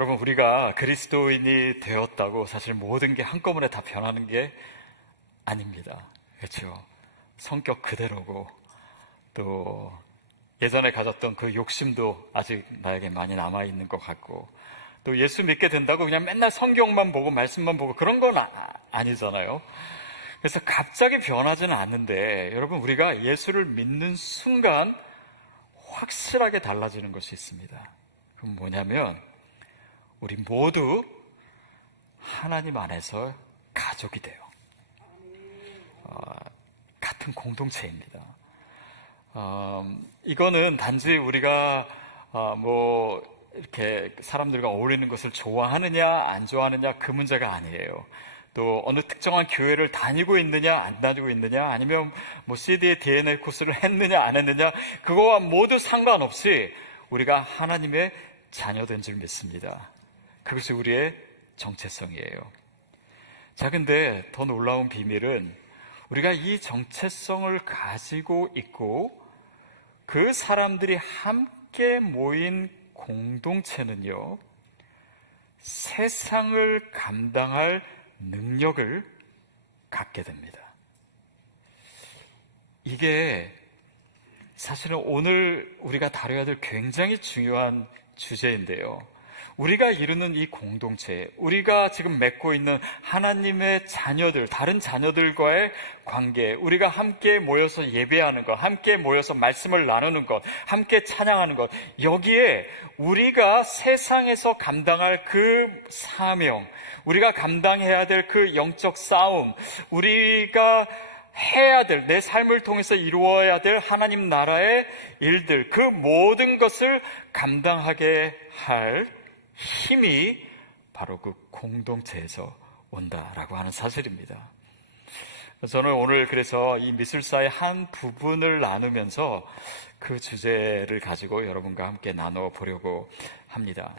여러분, 우리가 그리스도인이 되었다고 사실 모든 게 한꺼번에 다 변하는 게 아닙니다. 그렇죠? 성격 그대로고, 또 예전에 가졌던 그 욕심도 아직 나에게 많이 남아있는 것 같고, 또 예수 믿게 된다고 그냥 맨날 성경만 보고 말씀만 보고 그런 건 아니잖아요. 그래서 갑자기 변하지는 않는데, 여러분, 우리가 예수를 믿는 순간 확실하게 달라지는 것이 있습니다. 그건 뭐냐면, 우리 모두 하나님 안에서 가족이 돼요. 같은 공동체입니다. 이거는 단지 우리가 이렇게 사람들과 어울리는 것을 좋아하느냐 안 좋아하느냐 그 문제가 아니에요. 또 어느 특정한 교회를 다니고 있느냐 안 다니고 있느냐, 아니면 CD의 DNA 코스를 했느냐 안 했느냐, 그거와 모두 상관없이 우리가 하나님의 자녀된 줄 믿습니다. 그것이 우리의 정체성이에요. 자, 근데 더 놀라운 비밀은 우리가 이 정체성을 가지고 있고 그 사람들이 함께 모인 공동체는요, 세상을 감당할 능력을 갖게 됩니다. 이게 사실은 오늘 우리가 다뤄야 될 굉장히 중요한 주제인데요. 우리가 이루는 이 공동체, 우리가 지금 맺고 있는 하나님의 자녀들, 다른 자녀들과의 관계, 우리가 함께 모여서 예배하는 것, 함께 모여서 말씀을 나누는 것, 함께 찬양하는 것, 여기에 우리가 세상에서 감당할 그 사명, 우리가 감당해야 될 그 영적 싸움, 우리가 해야 될, 내 삶을 통해서 이루어야 될 하나님 나라의 일들, 그 모든 것을 감당하게 할 힘이 바로 그 공동체에서 온다라고 하는 사실입니다. 저는 오늘 그래서 이 미술사의 한 부분을 나누면서 그 주제를 가지고 여러분과 함께 나눠보려고 합니다.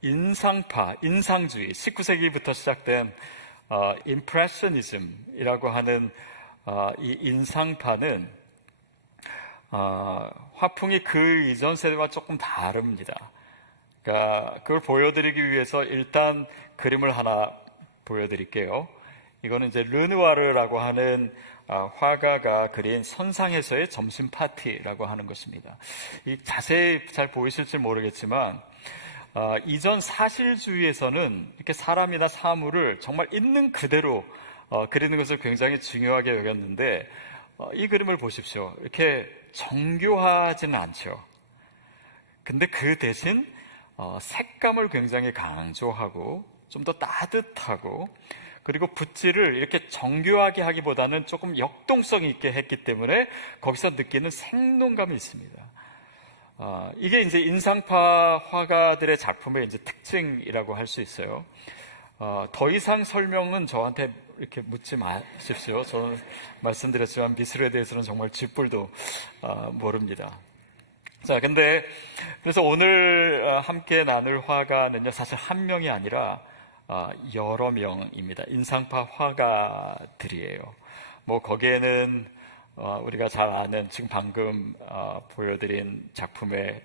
인상파, 인상주의, 19세기부터 시작된 임프레셔니즘이라고 하는 이 인상파는 화풍이 그 이전 세대와 조금 다릅니다. 그러니까 그걸 보여드리기 위해서 일단 그림을 하나 보여드릴게요. 이거는 이제 르누아르라고 하는 화가가 그린 선상에서의 점심 파티라고 하는 것입니다. 이 자세히 잘 보이실지 모르겠지만 이전 사실주의에서는 이렇게 사람이나 사물을 정말 있는 그대로 그리는 것을 굉장히 중요하게 여겼는데, 이 그림을 보십시오. 이렇게 정교하지는 않죠. 근데 그 대신 색감을 굉장히 강조하고 좀 더 따뜻하고, 그리고 붓질을 이렇게 정교하게 하기보다는 조금 역동성 있게 했기 때문에 거기서 느끼는 생동감이 있습니다. 이게 이제 인상파 화가들의 작품의 이제 특징이라고 할 수 있어요. 더 이상 설명은 저한테 이렇게 묻지 마십시오. 저는 말씀드렸지만 미술에 대해서는 정말 쥐뿔도 모릅니다. 자, 근데 그래서 오늘 함께 나눌 화가는요, 사실 한 명이 아니라 여러 명입니다. 인상파 화가들이에요. 거기에는 우리가 잘 아는, 지금 방금 보여드린 작품의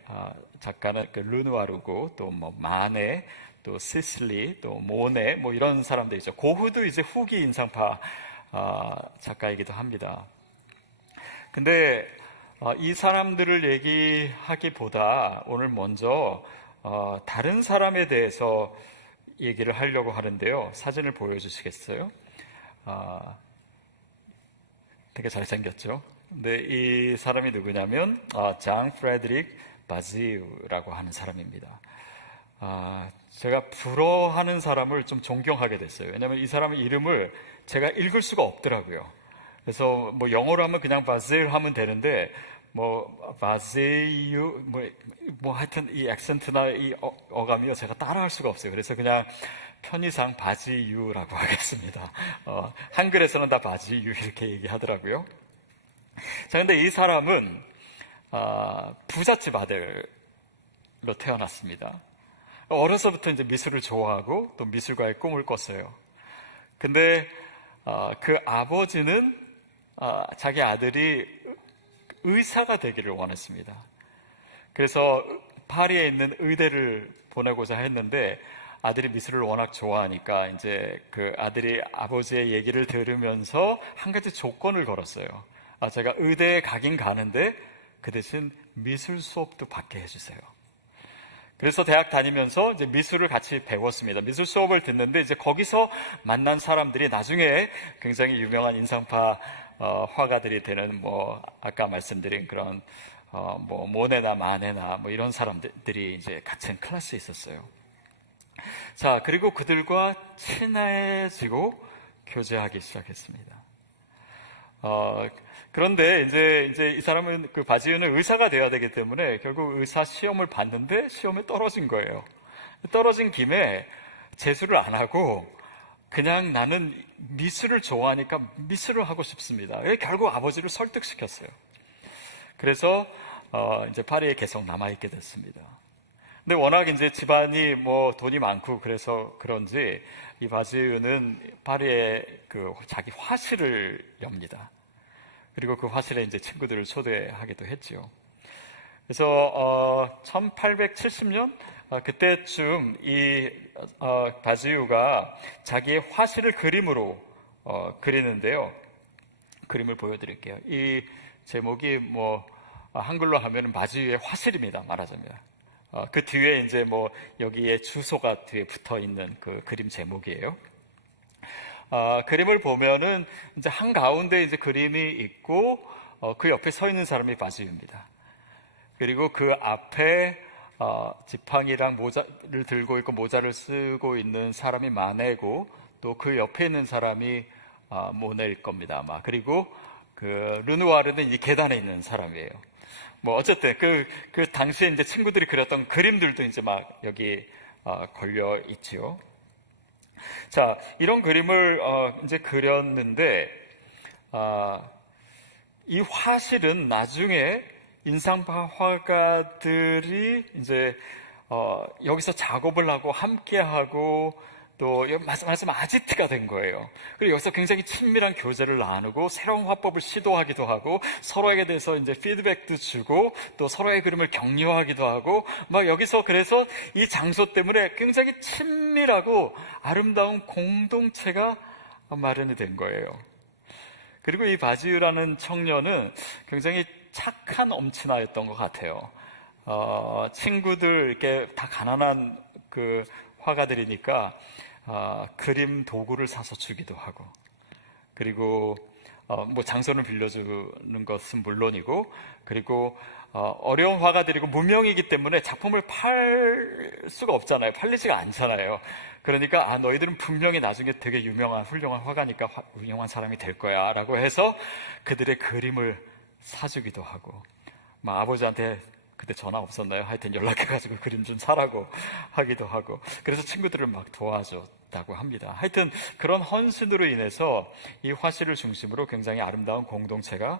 작가는 그 르누아르고, 또 마네, 또 시슬리, 또 모네, 이런 사람들이죠. 고흐도 이제 후기 인상파 작가이기도 합니다. 근데 이 사람들을 얘기하기보다 오늘 먼저 다른 사람에 대해서 얘기를 하려고 하는데요. 사진을 보여주시겠어요? 되게 잘생겼죠? 근데 이 사람이 누구냐면 장 프레드릭 바지우라고 하는 사람입니다. 제가 불어하는 사람을 좀 존경하게 됐어요. 왜냐하면 이 사람의 이름을 제가 읽을 수가 없더라고요. 그래서 영어로 하면 그냥 바질 하면 되는데, 바지유, 하여튼 이 액센트나 이 어감이요, 제가 따라할 수가 없어요. 그래서 그냥 편의상 바지유라고 하겠습니다. 한글에서는 다 바지유 이렇게 얘기하더라고요. 자, 근데 이 사람은 부잣집 아들로 태어났습니다. 어려서부터 이제 미술을 좋아하고 또 미술가의 꿈을 꿨어요. 근데 그 아버지는 자기 아들이 의사가 되기를 원했습니다. 그래서 파리에 있는 의대를 보내고자 했는데 아들이 미술을 워낙 좋아하니까 이제 그 아들이 아버지의 얘기를 들으면서 한 가지 조건을 걸었어요. 제가 의대에 가긴 가는데 그 대신 미술 수업도 받게 해주세요. 그래서 대학 다니면서 이제 미술을 같이 배웠습니다. 미술 수업을 듣는데 이제 거기서 만난 사람들이 나중에 굉장히 유명한 인상파 화가들이 되는 아까 말씀드린 그런 모네나 마네나 이런 사람들이 이제 같은 클래스에 있었어요. 자, 그리고 그들과 친해지고 교제하기 시작했습니다. 그런데 이제 이 사람은 그 바지유는 의사가 되어야 되기 때문에 결국 의사 시험을 봤는데 시험에 떨어진 거예요. 떨어진 김에 재수를 안 하고 그냥 나는 미술을 좋아하니까 미술을 하고 싶습니다. 결국 아버지를 설득시켰어요. 그래서 이제 파리에 계속 남아있게 됐습니다. 근데 워낙 이제 집안이 돈이 많고 그래서 그런지 이 바지유는 파리에 그 자기 화실을 엽니다. 그리고 그 화실에 이제 친구들을 초대하기도 했죠. 그래서 1870년 그때쯤 이 바지유가 자기의 화실을 그림으로 그리는데요. 그림을 보여드릴게요. 이 제목이 한글로 하면 바지유의 화실입니다. 말하자면. 그 뒤에 이제 여기에 주소가 뒤에 붙어 있는 그 그림 제목이에요. 그림을 보면은 이제 한가운데 이제 그림이 있고, 그 옆에 서 있는 사람이 바지유입니다. 그리고 그 앞에, 지팡이랑 모자를 들고 있고 모자를 쓰고 있는 사람이 마네고, 또 그 옆에 있는 사람이, 모네일 겁니다, 아마. 그리고 그 르누아르는 이 계단에 있는 사람이에요. 어쨌든 그 당시에 이제 친구들이 그렸던 그림들도 이제 막 여기 걸려 있지요. 자, 이런 그림을 이제 그렸는데 이 화실은 나중에 인상파 화가들이 이제 여기서 작업을 하고 함께하고 또 말씀 아지트가 된 거예요. 그리고 여기서 굉장히 친밀한 교제를 나누고 새로운 화법을 시도하기도 하고 서로에게 대해서 이제 피드백도 주고 또 서로의 그림을 격려하기도 하고 여기서 그래서 이 장소 때문에 굉장히 친밀하고 아름다운 공동체가 마련이 된 거예요. 그리고 이 바지유라는 청년은 굉장히 착한 엄친아였던 것 같아요. 친구들 이렇게 다 가난한 그 화가들이니까 그림 도구를 사서 주기도 하고, 그리고 장소를 빌려주는 것은 물론이고, 그리고 어려운 화가들이고 무명이기 때문에 작품을 팔 수가 없잖아요. 팔리지가 않잖아요. 그러니까 너희들은 분명히 나중에 되게 유명한 훌륭한 화가니까 훌륭한 사람이 될 거야 라고 해서 그들의 그림을 사주기도 하고, 아버지한테 그때 전화 없었나요? 하여튼 연락해가지고 그림 좀 사라고 하기도 하고, 그래서 친구들을 막 도와줬다고 합니다. 하여튼 그런 헌신으로 인해서 이 화실을 중심으로 굉장히 아름다운 공동체가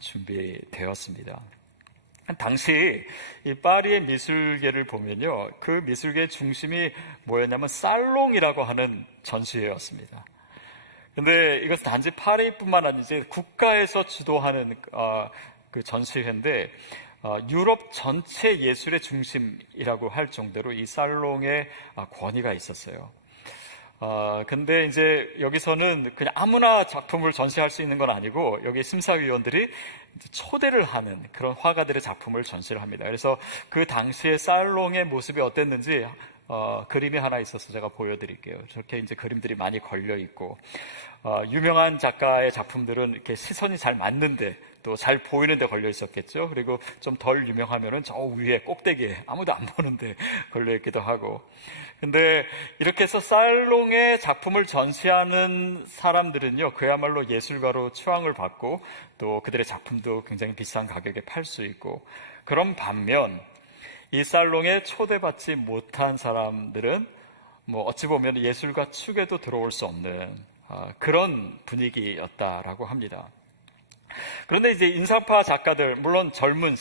준비되었습니다. 당시 이 파리의 미술계를 보면요, 그 미술계의 중심이 뭐였냐면 살롱이라고 하는 전시회였습니다. 근데 이것은 단지 파리뿐만 아니지 국가에서 주도하는 그 전시회인데 유럽 전체 예술의 중심이라고 할 정도로 이 살롱에 권위가 있었어요. 근데 이제 여기서는 그냥 아무나 작품을 전시할 수 있는 건 아니고 여기 심사위원들이 초대를 하는 그런 화가들의 작품을 전시를 합니다. 그래서 그 당시의 살롱의 모습이 어땠는지 그림이 하나 있어서 제가 보여드릴게요. 저렇게 이제 그림들이 많이 걸려 있고, 유명한 작가의 작품들은 이렇게 시선이 잘 맞는데 또 잘 보이는 데 걸려 있었겠죠. 그리고 좀 덜 유명하면은 저 위에 꼭대기에 아무도 안 보는데 걸려 있기도 하고. 근데 이렇게 해서 살롱에 작품을 전시하는 사람들은요, 그야말로 예술가로 추앙을 받고 또 그들의 작품도 굉장히 비싼 가격에 팔 수 있고, 그런 반면 이 살롱에 초대받지 못한 사람들은 어찌 보면 예술가 축에도 들어올 수 없는 그런 분위기였다라고 합니다. 그런데 이제 인상파 작가들, 물론 젊은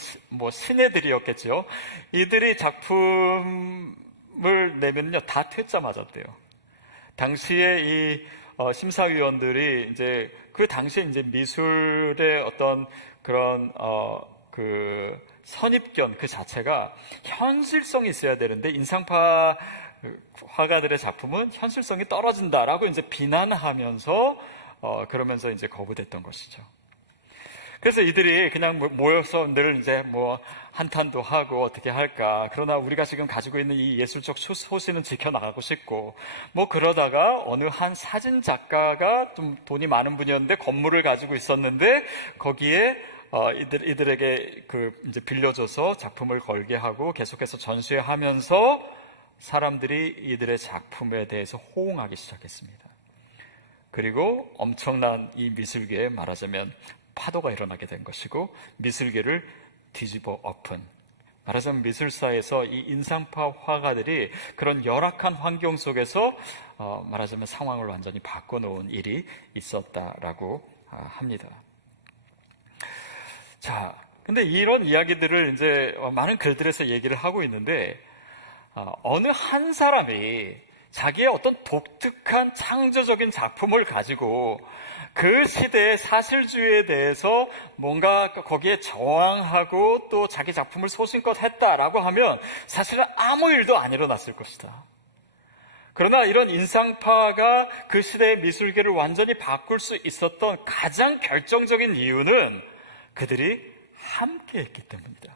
신예들이었겠죠. 이들이 작품을 내면요 다 퇴짜 맞았대요. 당시에 이 심사위원들이 이제 그 당시에 이제 미술의 어떤 그런 그 선입견 그 자체가 현실성이 있어야 되는데 인상파 화가들의 작품은 현실성이 떨어진다라고 이제 비난하면서 그러면서 이제 거부됐던 것이죠. 그래서 이들이 그냥 모여서 늘 이제 뭐 한탄도 하고 어떻게 할까. 그러나 우리가 지금 가지고 있는 이 예술적 소신은 지켜나가고 싶고, 뭐 그러다가 어느 한 사진 작가가 좀 돈이 많은 분이었는데 건물을 가지고 있었는데 거기에 이들에게 이제 빌려줘서 작품을 걸게 하고 계속해서 전시하면서 사람들이 이들의 작품에 대해서 호응하기 시작했습니다. 그리고 엄청난 이 미술계에 말하자면 파도가 일어나게 된 것이고 미술계를 뒤집어 엎은, 말하자면 미술사에서 이 인상파 화가들이 그런 열악한 환경 속에서 말하자면 상황을 완전히 바꿔놓은 일이 있었다라고 합니다. 자, 근데 이런 이야기들을 이제 많은 글들에서 얘기를 하고 있는데 어느 한 사람이 자기의 어떤 독특한 창조적인 작품을 가지고 그 시대의 사실주의에 대해서 뭔가 거기에 저항하고 또 자기 작품을 소신껏 했다라고 하면 사실은 아무 일도 안 일어났을 것이다. 그러나 이런 인상파가 그 시대의 미술계를 완전히 바꿀 수 있었던 가장 결정적인 이유는 그들이 함께 했기 때문이다.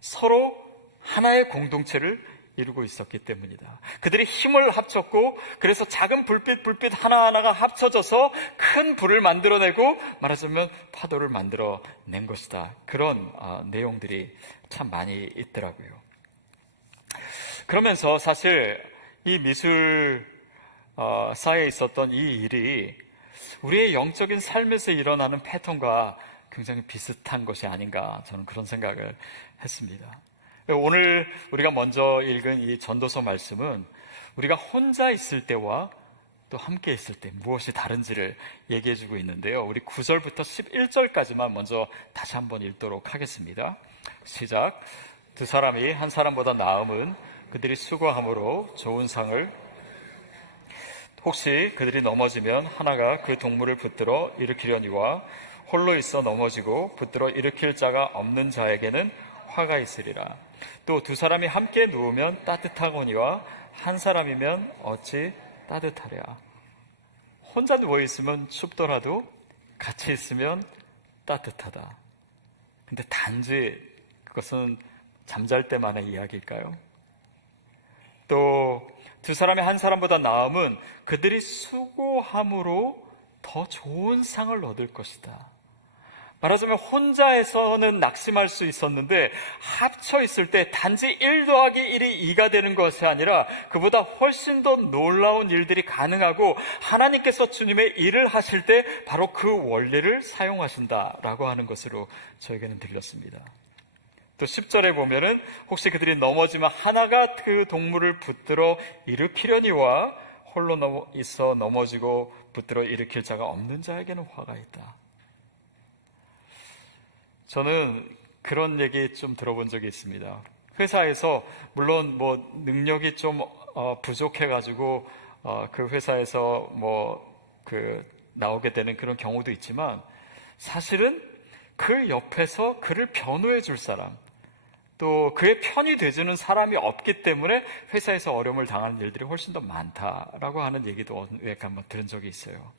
서로 하나의 공동체를 이루고 있었기 때문이다. 그들이 힘을 합쳤고 그래서 작은 불빛 하나하나가 합쳐져서 큰 불을 만들어내고 말하자면 파도를 만들어낸 것이다. 그런 내용들이 참 많이 있더라고요. 그러면서 사실 이 미술사에 있었던 이 일이 우리의 영적인 삶에서 일어나는 패턴과 굉장히 비슷한 것이 아닌가, 저는 그런 생각을 했습니다. 오늘 우리가 먼저 읽은 이 전도서 말씀은 우리가 혼자 있을 때와 또 함께 있을 때 무엇이 다른지를 얘기해주고 있는데요. 우리 9절부터 11절까지만 먼저 다시 한번 읽도록 하겠습니다. 시작. 두 사람이 한 사람보다 나음은 그들이 수고함으로 좋은 상을, 혹시 그들이 넘어지면 하나가 그 동물을 붙들어 일으키려니와 홀로 있어 넘어지고 붙들어 일으킬 자가 없는 자에게는 화가 있으리라. 또 두 사람이 함께 누우면 따뜻하거니와 한 사람이면 어찌 따뜻하랴. 혼자 누워있으면 춥더라도 같이 있으면 따뜻하다. 근데 단지 그것은 잠잘 때만의 이야기일까요? 또 두 사람이 한 사람보다 나음은 그들이 수고함으로 더 좋은 상을 얻을 것이다. 말하자면 혼자에서는 낙심할 수 있었는데 합쳐 있을 때 단지 1 더하기 1이 2가 되는 것이 아니라 그보다 훨씬 더 놀라운 일들이 가능하고 하나님께서 주님의 일을 하실 때 바로 그 원리를 사용하신다라고 하는 것으로 저에게는 들렸습니다. 또 10절에 보면은 혹시 그들이 넘어지면 하나가 그 동물을 붙들어 일으키려니와 홀로 있어 넘어지고 붙들어 일으킬 자가 없는 자에게는 화가 있다. 저는 그런 얘기 좀 들어본 적이 있습니다. 회사에서 물론 뭐 능력이 좀 부족해가지고 그 회사에서 나오게 되는 그런 경우도 있지만 사실은 그 옆에서 그를 변호해 줄 사람, 또 그의 편이 돼주는 사람이 없기 때문에 회사에서 어려움을 당하는 일들이 훨씬 더 많다라고 하는 얘기도 한번 들은 적이 있어요.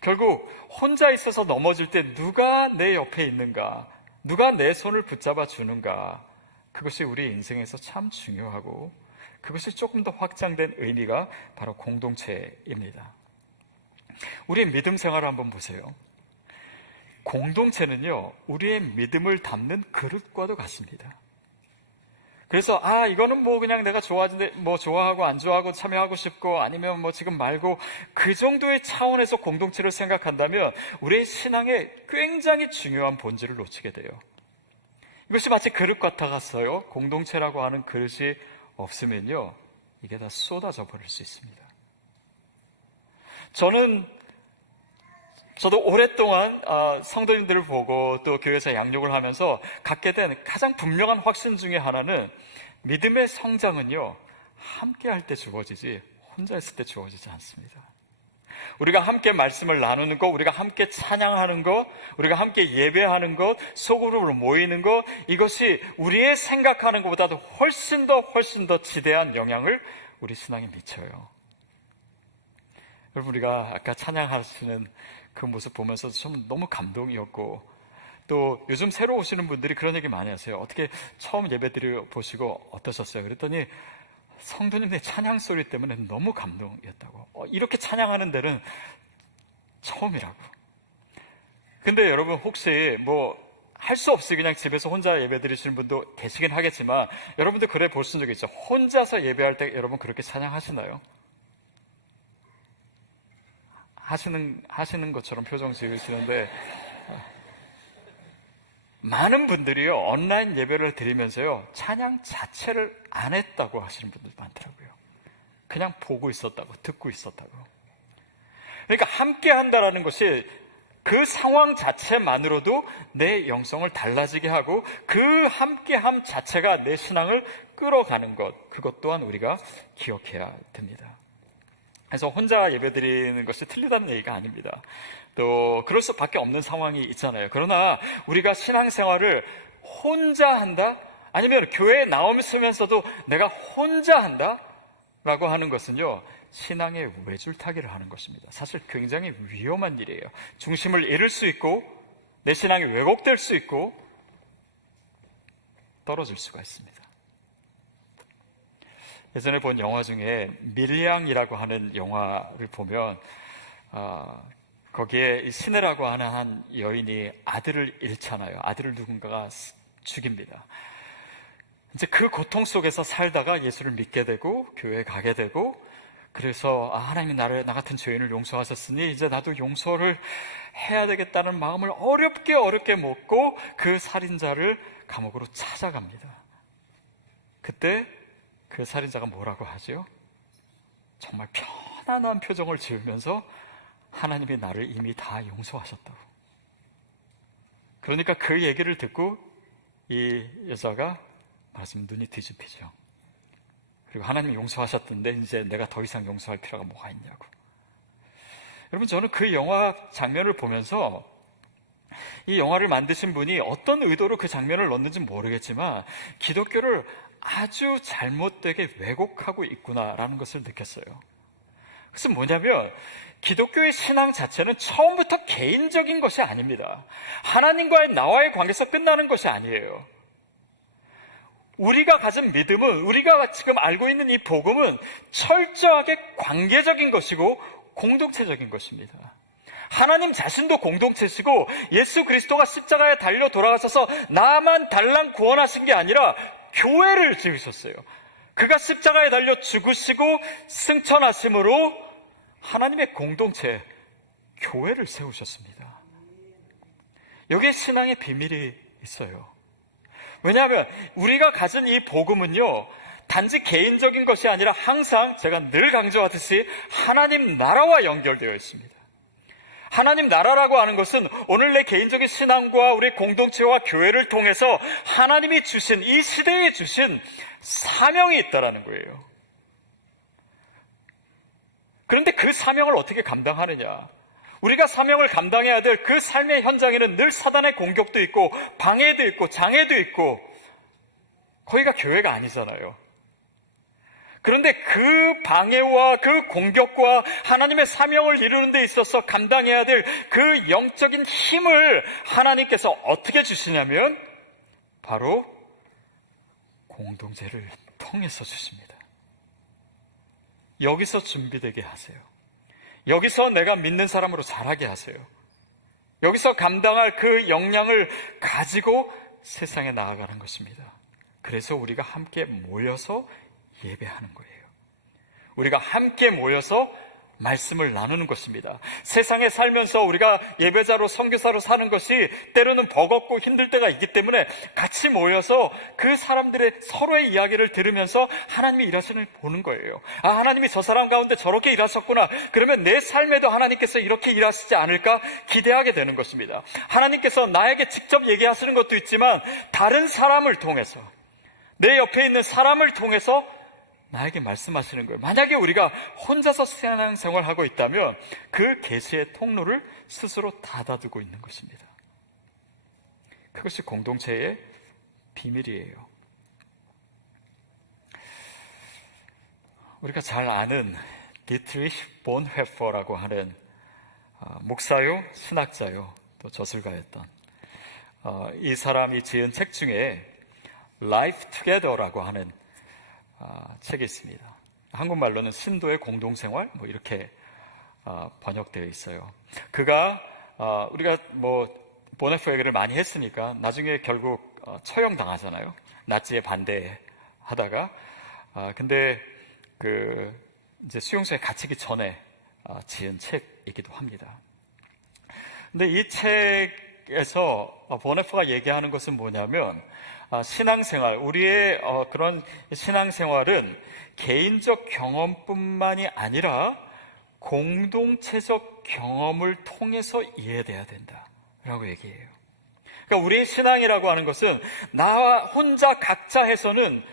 결국 혼자 있어서 넘어질 때 누가 내 옆에 있는가, 누가 내 손을 붙잡아 주는가, 그것이 우리 인생에서 참 중요하고 그것이 조금 더 확장된 의미가 바로 공동체입니다. 우리의 믿음 생활을 한번 보세요. 공동체는요, 우리의 믿음을 담는 그릇과도 같습니다. 그래서 이거는 그냥 내가 좋아하고 안 좋아하고 참여하고 싶고 아니면 지금 말고 그 정도의 차원에서 공동체를 생각한다면 우리의 신앙에 굉장히 중요한 본질을 놓치게 돼요. 이것이 마치 그릇 같아갔어요. 공동체라고 하는 그릇이 없으면요, 이게 다 쏟아져 버릴 수 있습니다. 저도 오랫동안 성도님들을 보고 또 교회에서 양육을 하면서 갖게 된 가장 분명한 확신 중에 하나는 믿음의 성장은요, 함께 할 때 주어지지 혼자 있을 때 주어지지 않습니다. 우리가 함께 말씀을 나누는 것, 우리가 함께 찬양하는 것, 우리가 함께 예배하는 것, 소그룹으로 모이는 것, 이것이 우리의 생각하는 것보다도 훨씬 더 지대한 영향을 우리 신앙에 미쳐요. 여러분, 우리가 아까 찬양하시는 그 모습 보면서 좀 너무 감동이었고, 또 요즘 새로 오시는 분들이 그런 얘기 많이 하세요. 어떻게 처음 예배드려 보시고 어떠셨어요? 그랬더니 성도님의 찬양 소리 때문에 너무 감동이었다고. 이렇게 찬양하는 데는 처음이라고. 근데 여러분, 혹시 할 수 없이 그냥 집에서 혼자 예배 드리시는 분도 계시긴 하겠지만, 여러분들 그래 보신 적 있죠? 혼자서 예배할 때 여러분 그렇게 찬양하시나요? 하시는 것처럼 표정 지으시는데, 많은 분들이요, 온라인 예배를 드리면서요, 찬양 자체를 안 했다고 하시는 분들 많더라고요. 그냥 보고 있었다고, 듣고 있었다고. 그러니까 함께 한다라는 것이 그 상황 자체만으로도 내 영성을 달라지게 하고, 그 함께함 자체가 내 신앙을 끌어가는 것, 그것 또한 우리가 기억해야 됩니다. 그래서 혼자 예배드리는 것이 틀리다는 얘기가 아닙니다. 또 그럴 수밖에 없는 상황이 있잖아요. 그러나 우리가 신앙생활을 혼자 한다? 아니면 교회에 나오면서도 내가 혼자 한다? 라고 하는 것은요, 신앙의 외줄타기를 하는 것입니다. 사실 굉장히 위험한 일이에요. 중심을 잃을 수 있고, 내 신앙이 왜곡될 수 있고, 떨어질 수가 있습니다. 예전에 본 영화 중에 밀양이라고 하는 영화를 보면, 거기에 시내라고 하는 한 여인이 아들을 잃잖아요. 아들을 누군가가 죽입니다. 이제 그 고통 속에서 살다가 예수를 믿게 되고 교회에 가게 되고, 그래서 하나님이 나 같은 죄인을 용서하셨으니 이제 나도 용서를 해야 되겠다는 마음을 어렵게 먹고 그 살인자를 감옥으로 찾아갑니다. 그때 그 살인자가 뭐라고 하죠? 정말 편안한 표정을 지으면서 하나님이 나를 이미 다 용서하셨다고. 그러니까 그 얘기를 듣고 이 여자가 말씀 눈이 뒤집히죠. 그리고 하나님이 용서하셨던데 이제 내가 더 이상 용서할 필요가 뭐가 있냐고. 여러분, 저는 그 영화 장면을 보면서 이 영화를 만드신 분이 어떤 의도로 그 장면을 넣었는지 모르겠지만 기독교를 아주 잘못되게 왜곡하고 있구나라는 것을 느꼈어요. 그것은 뭐냐면 기독교의 신앙 자체는 처음부터 개인적인 것이 아닙니다. 하나님과의 나와의 관계에서 끝나는 것이 아니에요. 우리가 가진 믿음은, 우리가 지금 알고 있는 이 복음은 철저하게 관계적인 것이고 공동체적인 것입니다. 하나님 자신도 공동체시고 예수 그리스도가 십자가에 달려 돌아가셔서 나만 달랑 구원하신 게 아니라 교회를 지으셨어요. 그가 십자가에 달려 죽으시고 승천하심으로 하나님의 공동체, 교회를 세우셨습니다. 여기에 신앙의 비밀이 있어요. 왜냐하면 우리가 가진 이 복음은요, 단지 개인적인 것이 아니라 항상 제가 늘 강조하듯이 하나님 나라와 연결되어 있습니다. 하나님 나라라고 하는 것은 오늘 내 개인적인 신앙과 우리 공동체와 교회를 통해서 하나님이 주신, 이 시대에 주신 사명이 있다라는 거예요. 그런데 그 사명을 어떻게 감당하느냐? 우리가 사명을 감당해야 될 그 삶의 현장에는 늘 사단의 공격도 있고 방해도 있고 장애도 있고, 거기가 교회가 아니잖아요. 그런데 그 방해와 그 공격과 하나님의 사명을 이루는 데 있어서 감당해야 될 그 영적인 힘을 하나님께서 어떻게 주시냐면 바로 공동체를 통해서 주십니다. 여기서 준비되게 하세요. 여기서 내가 믿는 사람으로 자라게 하세요. 여기서 감당할 그 역량을 가지고 세상에 나아가는 것입니다. 그래서 우리가 함께 모여서 예배하는 거예요. 우리가 함께 모여서 말씀을 나누는 것입니다. 세상에 살면서 우리가 예배자로 선교사로 사는 것이 때로는 버겁고 힘들 때가 있기 때문에 같이 모여서 그 사람들의 서로의 이야기를 들으면서 하나님이 일하시는 걸 보는 거예요. 하나님이 저 사람 가운데 저렇게 일하셨구나. 그러면 내 삶에도 하나님께서 이렇게 일하시지 않을까 기대하게 되는 것입니다. 하나님께서 나에게 직접 얘기하시는 것도 있지만 다른 사람을 통해서, 내 옆에 있는 사람을 통해서 나에게 말씀하시는 거예요. 만약에 우리가 혼자서 신앙생활을 하고 있다면 그 계시의 통로를 스스로 닫아두고 있는 것입니다. 그것이 공동체의 비밀이에요. 우리가 잘 아는 디트리히 본헤퍼라고 하는 목사요, 신학자요, 또 저술가였던 이 사람이 지은 책 중에 Life Together라고 하는 책이 있습니다. 한국말로는 신도의 공동생활 뭐 이렇게 번역되어 있어요. 그가 우리가 뭐 보네포 얘기를 많이 했으니까 나중에 결국 처형당하잖아요. 나치에 반대하다가 근데 그 이제 수용소에 갇히기 전에 지은 책이기도 합니다. 근데 이 책에서 보네포가 얘기하는 것은 뭐냐면 신앙생활, 우리의 그런 신앙생활은 개인적 경험뿐만이 아니라 공동체적 경험을 통해서 이해돼야 된다라고 얘기해요. 그러니까 우리의 신앙이라고 하는 것은 나와 혼자 각자 해서는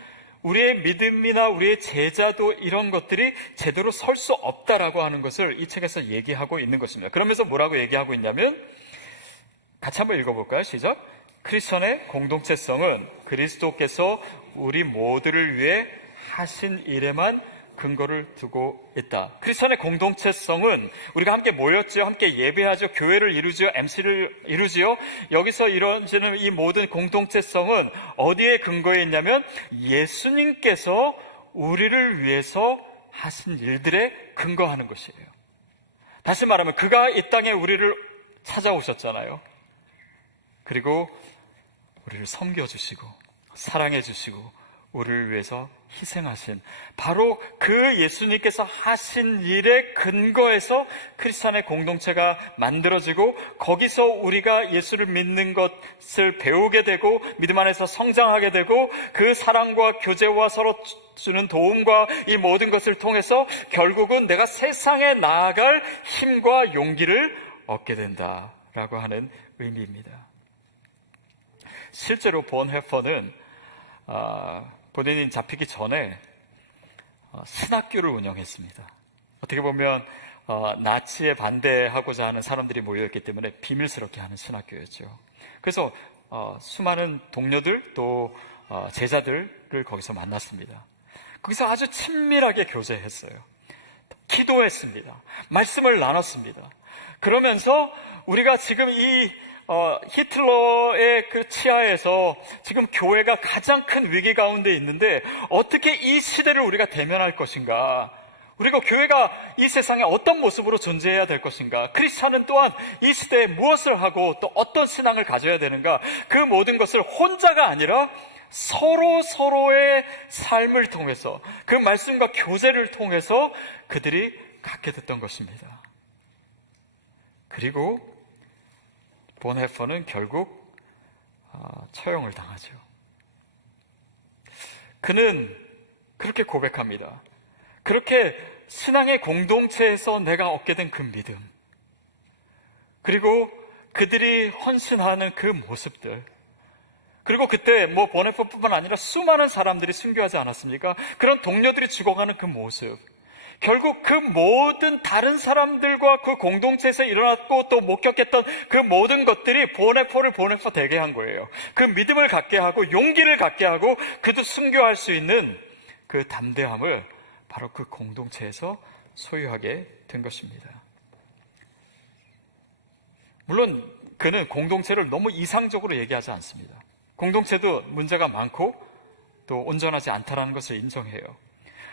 우리의 믿음이나 우리의 제자도 이런 것들이 제대로 설 수 없다라고 하는 것을 이 책에서 얘기하고 있는 것입니다. 그러면서 뭐라고 얘기하고 있냐면 같이 한번 읽어볼까요? 시작. 크리스천의 공동체성은 그리스도께서 우리 모두를 위해 하신 일에만 근거를 두고 있다. 크리스천의 공동체성은 우리가 함께 모였지요, 함께 예배하죠, 교회를 이루지요, MC를 이루지요. 여기서 이루어지는 이 모든 공동체성은 어디에 근거해 있냐면 예수님께서 우리를 위해서 하신 일들에 근거하는 것이에요. 다시 말하면 그가 이 땅에 우리를 찾아오셨잖아요. 그리고 우리를 섬겨주시고 사랑해주시고 우리를 위해서 희생하신 바로 그 예수님께서 하신 일에 근거해서 크리스찬의 공동체가 만들어지고 거기서 우리가 예수를 믿는 것을 배우게 되고 믿음 안에서 성장하게 되고 그 사랑과 교제와 서로 주는 도움과 이 모든 것을 통해서 결국은 내가 세상에 나아갈 힘과 용기를 얻게 된다라고 하는 의미입니다. 실제로 본헤퍼는 본인이 잡히기 전에 신학교를 운영했습니다. 어떻게 보면 나치에 반대하고자 하는 사람들이 모여있기 때문에 비밀스럽게 하는 신학교였죠. 그래서 수많은 동료들 또 제자들을 거기서 만났습니다. 거기서 아주 친밀하게 교제했어요. 기도했습니다. 말씀을 나눴습니다. 그러면서 우리가 지금 이 히틀러의 그 치하에서 지금 교회가 가장 큰 위기 가운데 있는데 어떻게 이 시대를 우리가 대면할 것인가? 그리고 교회가 이 세상에 어떤 모습으로 존재해야 될 것인가? 크리스찬은 또한 이 시대에 무엇을 하고 또 어떤 신앙을 가져야 되는가? 그 모든 것을 혼자가 아니라 서로의 삶을 통해서 그 말씀과 교제를 통해서 그들이 갖게 됐던 것입니다. 그리고 본헤퍼는 결국 처형을 당하죠. 그는 그렇게 고백합니다. 그렇게 신앙의 공동체에서 내가 얻게 된 그 믿음, 그리고 그들이 헌신하는 그 모습들, 그리고 그때 본헤퍼뿐만 아니라 수많은 사람들이 순교하지 않았습니까? 그런 동료들이 죽어가는 그 모습, 결국 그 모든 다른 사람들과 그 공동체에서 일어났고 또 목격했던 그 모든 것들이 본헤퍼를 본헤퍼 되게 한 거예요. 그 믿음을 갖게 하고 용기를 갖게 하고 그도 순교할 수 있는 그 담대함을 바로 그 공동체에서 소유하게 된 것입니다. 물론 그는 공동체를 너무 이상적으로 얘기하지 않습니다. 공동체도 문제가 많고 또 온전하지 않다는 것을 인정해요.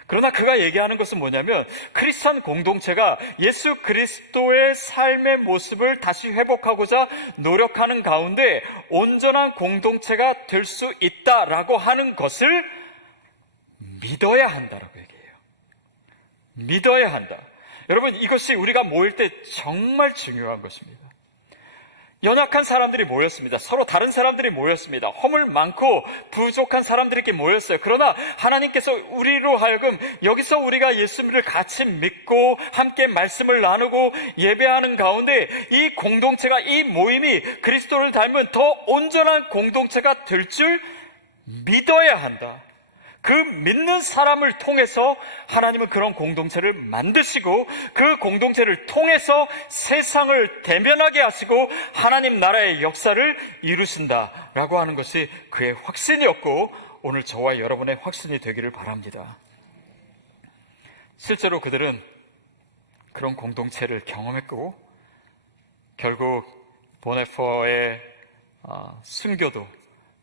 그러나 그가 얘기하는 것은 뭐냐면 크리스천 공동체가 예수 그리스도의 삶의 모습을 다시 회복하고자 노력하는 가운데 온전한 공동체가 될 수 있다라고 하는 것을 믿어야 한다라고 얘기해요. 믿어야 한다. 여러분, 이것이 우리가 모일 때 정말 중요한 것입니다. 연약한 사람들이 모였습니다. 서로 다른 사람들이 모였습니다. 허물 많고 부족한 사람들에게 모였어요. 그러나 하나님께서 우리로 하여금 여기서 우리가 예수님을 같이 믿고 함께 말씀을 나누고 예배하는 가운데 이 공동체가, 이 모임이 그리스도를 닮은 더 온전한 공동체가 될 줄 믿어야 한다. 그 믿는 사람을 통해서 하나님은 그런 공동체를 만드시고 그 공동체를 통해서 세상을 대면하게 하시고 하나님 나라의 역사를 이루신다라고 하는 것이 그의 확신이었고 오늘 저와 여러분의 확신이 되기를 바랍니다. 실제로 그들은 그런 공동체를 경험했고 결국 보네포의 순교도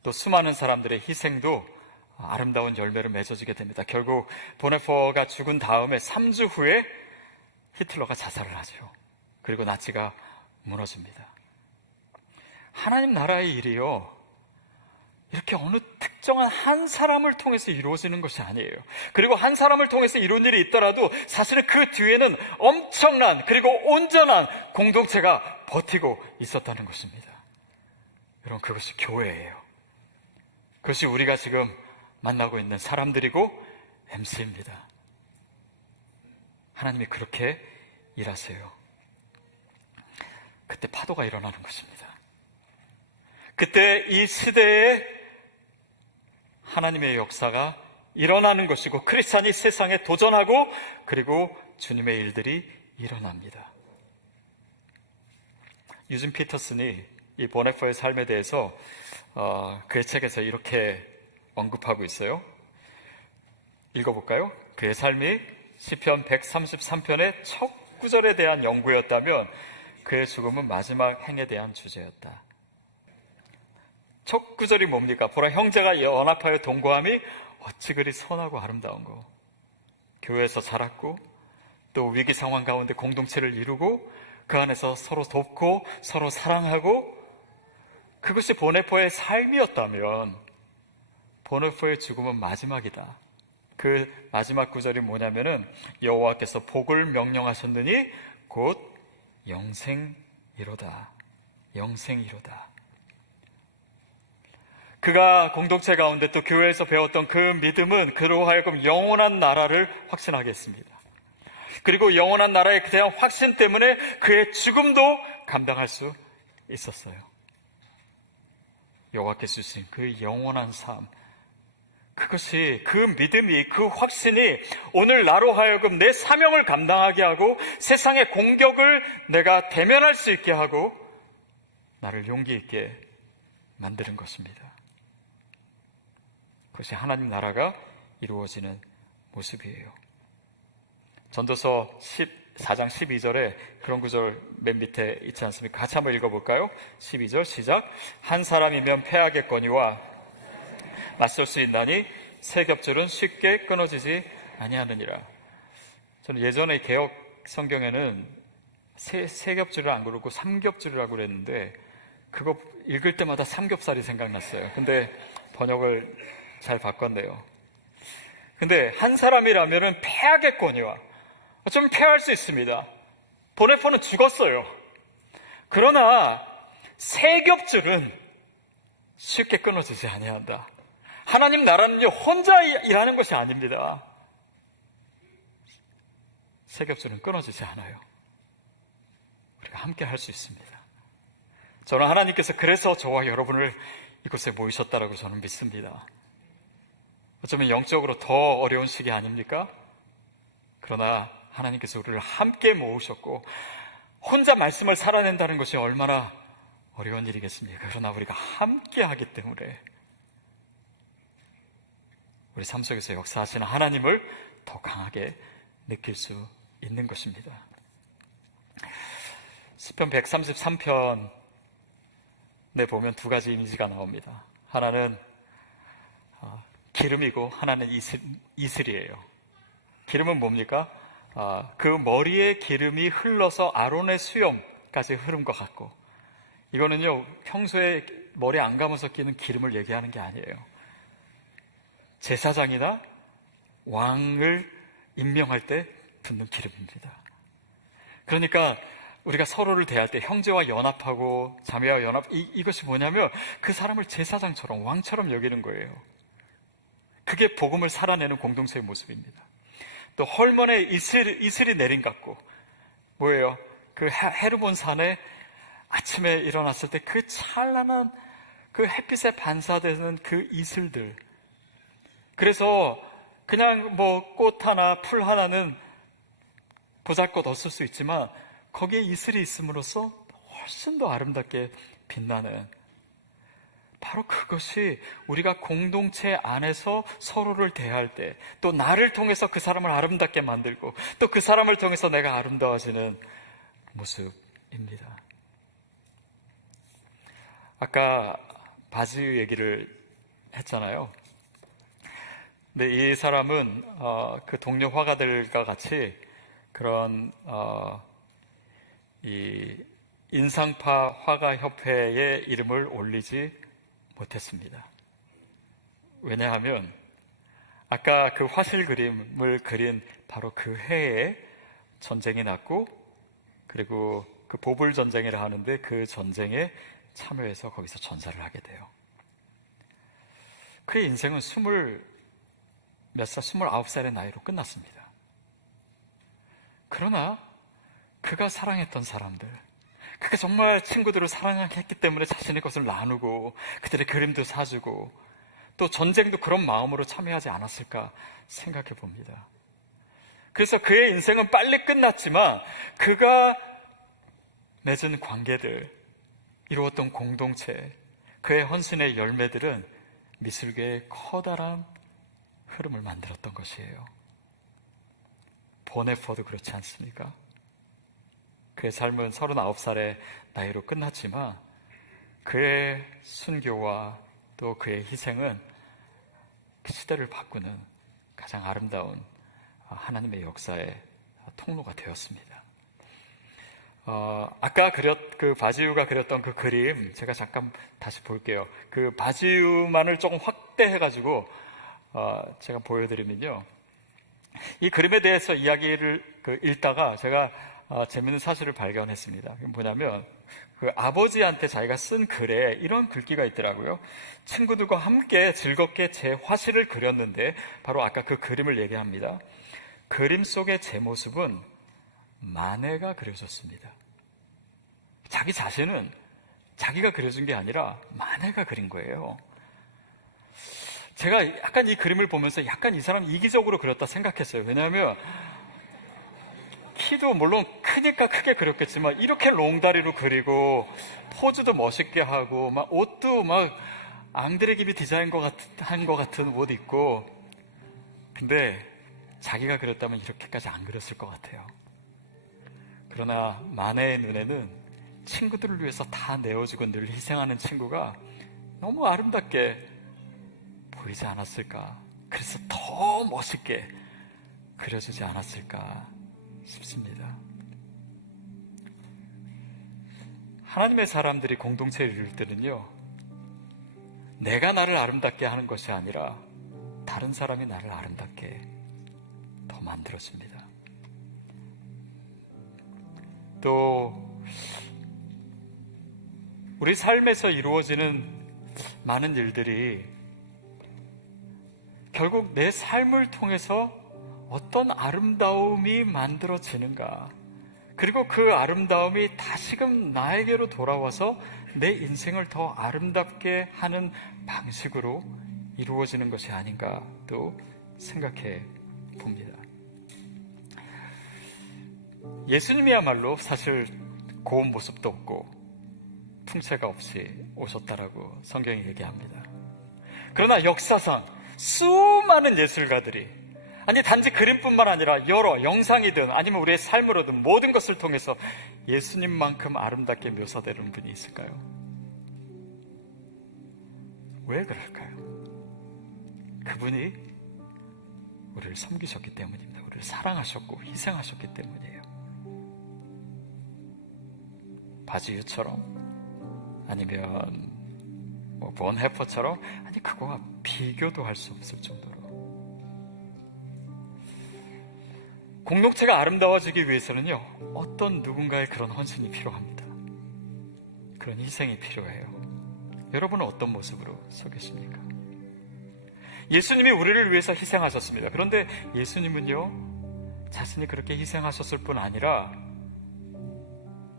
또 수많은 사람들의 희생도 아름다운 열매를 맺어지게 됩니다. 결국 보네포가 죽은 다음에 3주 후에 히틀러가 자살을 하죠. 그리고 나치가 무너집니다. 하나님 나라의 일이요, 이렇게 어느 특정한 한 사람을 통해서 이루어지는 것이 아니에요. 그리고 한 사람을 통해서 이룬 일이 있더라도 사실은 그 뒤에는 엄청난 그리고 온전한 공동체가 버티고 있었다는 것입니다. 여러분, 그것이 교회예요. 그것이 우리가 지금 만나고 있는 사람들이고 MC입니다. 하나님이 그렇게 일하세요. 그때 파도가 일어나는 것입니다. 그때 이 시대에 하나님의 역사가 일어나는 것이고 크리스찬이 세상에 도전하고 그리고 주님의 일들이 일어납니다. 유진 피터슨이 이 보네포의 삶에 대해서 그의 책에서 이렇게 언급하고 있어요. 읽어볼까요? 그의 삶이 시편 133편의 첫 구절에 대한 연구였다면 그의 죽음은 마지막 행에 대한 주제였다. 첫 구절이 뭡니까? 보라, 형제가 연합하여 동거함이 어찌 그리 선하고 아름다운 거. 교회에서 자랐고 또 위기 상황 가운데 공동체를 이루고 그 안에서 서로 돕고 서로 사랑하고, 그것이 보네포의 삶이었다면 보네포의 죽음은 마지막이다. 그 마지막 구절이 뭐냐면은 여호와께서 복을 명령하셨느니 곧 영생이로다. 영생이로다. 그가 공동체 가운데 또 교회에서 배웠던 그 믿음은 그로 하여금 영원한 나라를 확신하게 했습니다. 그리고 영원한 나라에 대한 확신 때문에 그의 죽음도 감당할 수 있었어요. 여호와께서 주신 그 영원한 삶, 그것이, 그 믿음이, 그 확신이 오늘 나로 하여금 내 사명을 감당하게 하고 세상의 공격을 내가 대면할 수 있게 하고 나를 용기 있게 만드는 것입니다. 그것이 하나님 나라가 이루어지는 모습이에요. 전도서 14장 12절에 그런 구절 맨 밑에 있지 않습니까? 같이 한번 읽어볼까요? 12절 시작. 한 사람이면 패하겠거니와 맞설 수 있나니 세 겹줄은 쉽게 끊어지지 아니하느니라. 저는 예전에 개역 성경에는 세 겹줄을 안 그러고 삼겹줄이라고 그랬는데 그거 읽을 때마다 삼겹살이 생각났어요. 근데 번역을 잘 바꿨네요. 근데 한 사람이라면 패하겠거니와, 좀 패할 수 있습니다. 보네포는 죽었어요. 그러나 세 겹줄은 쉽게 끊어지지 아니한다. 하나님 나라는요, 혼자 일하는 것이 아닙니다. 세 겹줄은 끊어지지 않아요. 우리가 함께 할 수 있습니다. 저는 하나님께서 그래서 저와 여러분을 이곳에 모이셨다라고 저는 믿습니다. 어쩌면 영적으로 더 어려운 시기 아닙니까? 그러나 하나님께서 우리를 함께 모으셨고 혼자 말씀을 살아낸다는 것이 얼마나 어려운 일이겠습니까? 그러나 우리가 함께 하기 때문에 우리 삶 속에서 역사하시는 하나님을 더 강하게 느낄 수 있는 것입니다. 시편 133편에 보면 두 가지 이미지가 나옵니다. 하나는 기름이고 하나는 이슬이에요. 기름은 뭡니까? 그 머리에 기름이 흘러서 아론의 수염까지 흐른 것 같고, 이거는요 평소에 머리 안 감아서 끼는 기름을 얘기하는 게 아니에요. 제사장이나 왕을 임명할 때 붓는 기름입니다. 그러니까 우리가 서로를 대할 때 형제와 연합하고 자매와 연합, 이것이 뭐냐면 그 사람을 제사장처럼 왕처럼 여기는 거예요. 그게 복음을 살아내는 공동체의 모습입니다. 또 헐몬에 이슬이 내린 것 같고, 뭐예요? 그 헤르몬 산에 아침에 일어났을 때 그 찬란한 그 햇빛에 반사되는 그 이슬들, 그래서 그냥 뭐 꽃 하나, 풀 하나는 보잘것없을 수 있지만 거기에 이슬이 있음으로써 훨씬 더 아름답게 빛나는, 바로 그것이 우리가 공동체 안에서 서로를 대할 때, 또 나를 통해서 그 사람을 아름답게 만들고 또 그 사람을 통해서 내가 아름다워지는 모습입니다. 아까 바지유 얘기를 했잖아요. 근데 이 사람은 그 동료 화가들과 같이 그런 이 인상파 화가 협회에 이름을 올리지 못했습니다. 왜냐하면 아까 그 화실 그림을 그린 바로 그 해에 전쟁이 났고, 그리고 그 보불 전쟁이라 하는데 그 전쟁에 참여해서 거기서 전사를 하게 돼요. 그의 인생은 29살의 나이로 끝났습니다. 그러나 그가 사랑했던 사람들, 그가 정말 친구들을 사랑했기 때문에 자신의 것을 나누고 그들의 그림도 사주고 또 전쟁도 그런 마음으로 참여하지 않았을까 생각해 봅니다. 그래서 그의 인생은 빨리 끝났지만 그가 맺은 관계들, 이루었던 공동체, 그의 헌신의 열매들은 미술계의 커다란 흐름을 만들었던 것이에요. 보네포도 그렇지 않습니까? 그의 삶은 39살의 나이로 끝났지만 그의 순교와 또 그의 희생은 그 시대를 바꾸는 가장 아름다운 하나님의 역사의 통로가 되었습니다. 아까 그 바지유가 그렸던 그 그림 제가 잠깐 다시 볼게요. 그 바지유만을 조금 확대해가지고 제가 보여드리면요, 이 그림에 대해서 이야기를 읽다가 제가 재밌는 사실을 발견했습니다. 뭐냐면 그 아버지한테 자기가 쓴 글에 이런 글귀가 있더라고요. 친구들과 함께 즐겁게 제 화실을 그렸는데, 바로 아까 그 그림을 얘기합니다. 그림 속의 제 모습은 마네가 그려줬습니다. 자기 자신은 자기가 그려준 게 아니라 마네가 그린 거예요. 제가 약간 이 그림을 보면서 약간 이 사람 이기적으로 그렸다 생각했어요. 왜냐하면 키도 물론 크니까 크게 그렸겠지만 이렇게 롱다리로 그리고 포즈도 멋있게 하고 막 옷도 막 앙드레 기비 디자인 한 것 같은 옷 입고, 근데 자기가 그렸다면 이렇게까지 안 그렸을 것 같아요. 그러나 마네의 눈에는 친구들을 위해서 다 내어주고 늘 희생하는 친구가 너무 아름답게 보이지 않았을까, 그래서 더 멋있게 그려주지 않았을까 싶습니다. 하나님의 사람들이 공동체를 이룰 때는요, 내가 나를 아름답게 하는 것이 아니라 다른 사람이 나를 아름답게 더 만들어줍니다. 또 우리 삶에서 이루어지는 많은 일들이 결국 내 삶을 통해서 어떤 아름다움이 만들어지는가, 그리고 그 아름다움이 다시금 나에게로 돌아와서 내 인생을 더 아름답게 하는 방식으로 이루어지는 것이 아닌가 또 생각해 봅니다. 예수님이야말로 사실 고운 모습도 없고 풍채가 없이 오셨다라고 성경이 얘기합니다. 그러나 역사상 수많은 예술가들이, 아니 단지 그림뿐만 아니라 여러 영상이든 아니면 우리의 삶으로든 모든 것을 통해서 예수님만큼 아름답게 묘사되는 분이 있을까요? 왜 그럴까요? 그분이 우리를 섬기셨기 때문입니다. 우리를 사랑하셨고 희생하셨기 때문이에요. 바지유처럼 아니면 본 해퍼처럼, 아니 그거와 비교도 할 수 없을 정도로 공동체가 아름다워지기 위해서는요, 어떤 누군가의 그런 헌신이 필요합니다. 그런 희생이 필요해요. 여러분은 어떤 모습으로 서 계십니까? 예수님이 우리를 위해서 희생하셨습니다. 그런데 예수님은요, 자신이 그렇게 희생하셨을 뿐 아니라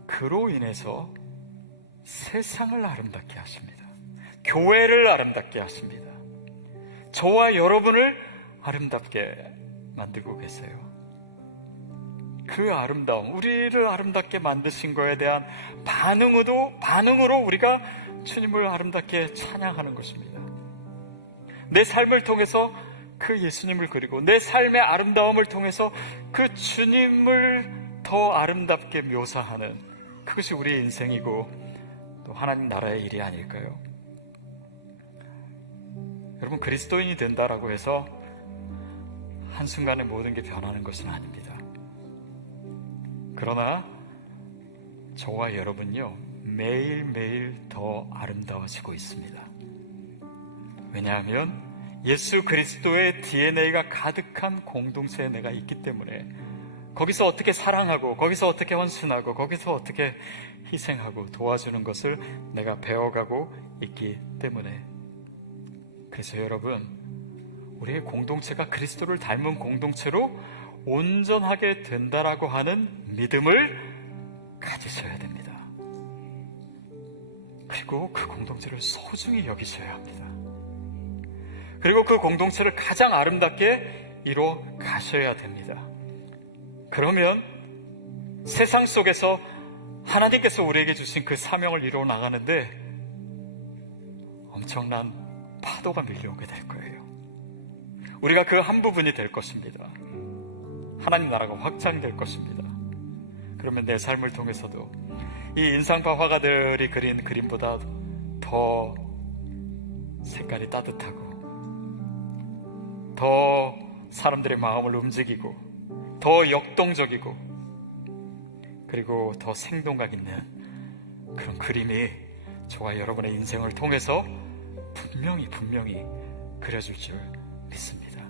그로 인해서 세상을 아름답게 하십니다. 교회를 아름답게 하십니다. 저와 여러분을 아름답게 만들고 계세요. 그 아름다움, 우리를 아름답게 만드신 거에 대한 반응으로 우리가 주님을 아름답게 찬양하는 것입니다. 내 삶을 통해서 그 예수님을 그리고 내 삶의 아름다움을 통해서 그 주님을 더 아름답게 묘사하는, 그것이 우리의 인생이고 또 하나님 나라의 일이 아닐까요? 여러분, 그리스도인이 된다라고 해서 한순간에 모든 게 변하는 것은 아닙니다. 그러나 저와 여러분요, 매일매일 더 아름다워지고 있습니다. 왜냐하면 예수 그리스도의 DNA가 가득한 공동체에 내가 있기 때문에, 거기서 어떻게 사랑하고, 거기서 어떻게 헌신하고, 거기서 어떻게 희생하고 도와주는 것을 내가 배워가고 있기 때문에. 그래서 여러분, 우리의 공동체가 그리스도를 닮은 공동체로 온전하게 된다라고 하는 믿음을 가지셔야 됩니다. 그리고 그 공동체를 소중히 여기셔야 합니다. 그리고 그 공동체를 가장 아름답게 이뤄 가셔야 됩니다. 그러면 세상 속에서 하나님께서 우리에게 주신 그 사명을 이루어 나가는데 엄청난 파도가 밀려오게 될 거예요. 우리가 그 한 부분이 될 것입니다. 하나님 나라가 확장될 것입니다. 그러면 내 삶을 통해서도 이 인상파 화가들이 그린 그림보다 더 색깔이 따뜻하고, 더 사람들의 마음을 움직이고, 더 역동적이고, 그리고 더 생동감 있는 그런 그림이 저와 여러분의 인생을 통해서 분명히 그려질 줄 믿습니다.